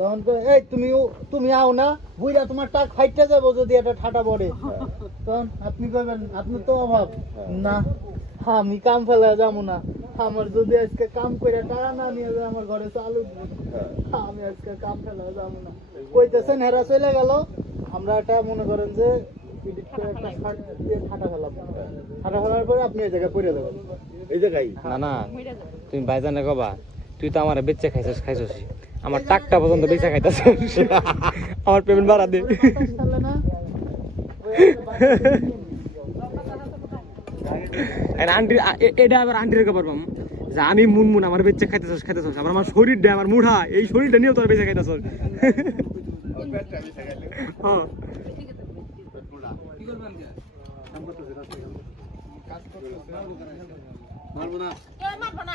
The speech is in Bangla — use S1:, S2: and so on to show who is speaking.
S1: তখন এই তুমি তুমি আও না বুঝা তোমার টাক ফাইটটা যাব যদি একটা ঠাটা পড়ে। তখন আপনি কইবেন আপনি তো অভাব। না আমি কাম ফেলা যাব না। আমার যদি আজকে কাম করে টাকা না নিয়ে যায় আমার ঘরে চালু আমি আজকে কাম ফেলা যাব না। কইতেছেন হেরা চলে গেল। আমরা এটা মনে করেন যে edit করে একটা শার্ট দিয়ে ঠাটা ফেলাম ঠাটা ফেলার পরে আপনি এই জায়গায় পড়ে
S2: এই জায়গায়?
S3: না না তুমি ভাইজানে কবা তুই তো আমার বেচে খাইছস খাইছস আমার টাকটা পর্যন্ত বেচে খাইতাছিস আমার পেমেন্ট বাড়া দে। আন্টি এটা আবার আন্টির পাম। যে আমি মুন মুন আমার বেচে খাইতেছস খাইতেছস। আবার আমার শরীরটা আমার মুঠা এই শরীরটা নিয়েও তোর বেচে খাইতেছস। হ্যাঁ।
S2: মারবো না?
S4: মারবো না,